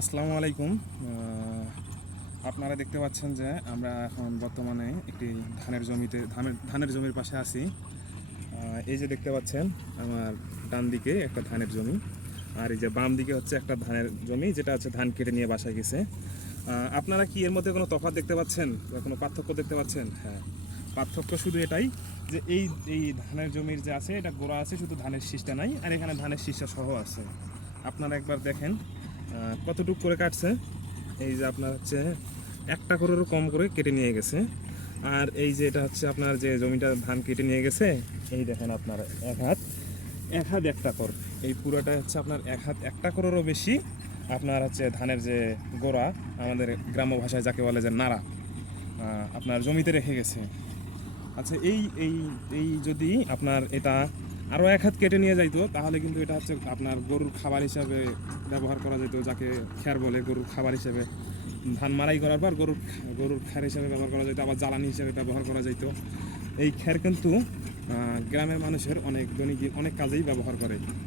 আসসালামু আলাইকুম। আপনারা দেখতে পাচ্ছেন যে আমরা এখন বর্তমানে একটি ধানের জমির পাশে আছি। এই যে দেখতে পাচ্ছেন আমার ডান দিকে একটা ধানের জমি, আর এই যে বাম দিকে হচ্ছে একটা ধানের জমি, যেটা হচ্ছে ধান কেটে নিয়ে বাসায় গেছে। আপনারা কি এর মধ্যে কোনো তফাৎ দেখতে পাচ্ছেন বা কোনো পার্থক্য দেখতে পাচ্ছেন? হ্যাঁ, পার্থক্য শুধু এটাই যে এই এই ধানের জমির যে আছে এটা গোড়া আছে, শুধু ধানের শীষটা নাই, আর এখানে ধানের শীষটা সহ আছে। আপনারা একবার দেখেন কতটুক করে কাটছে। এই যে আপনার হচ্ছে একটা করেরও কম করে কেটে নিয়ে গেছে। আর এই যে এটা হচ্ছে আপনার যে জমিটা ধান কেটে নিয়ে গেছে, এই দেখেন আপনার এক হাত একটা কর, এই পুরোটা হচ্ছে আপনার একটা করেরও বেশি আপনার হচ্ছে ধানের যে গোড়া, আমাদের গ্রাম্য ভাষায় যাকে বলে যে নাড়া, আপনার জমিতে রেখে গেছে। আচ্ছা, এই এই এই যদি আপনার এটা আরও এক হাত কেটে নিয়ে যাইতো, তাহলে কিন্তু এটা হচ্ছে আপনার গরুর খাবার হিসাবে ব্যবহার করা যেত, যাকে খ্যার বলে, গরুর খাবার হিসেবে ধান মারাই করার পর গরুর খ্যার হিসেবে ব্যবহার করা যেত, আবার জ্বালানি হিসেবে ব্যবহার করা যেত। এই খ্যার কিন্তু গ্রামের মানুষের অনেক দৈনিক অনেক কাজেই ব্যবহার করে।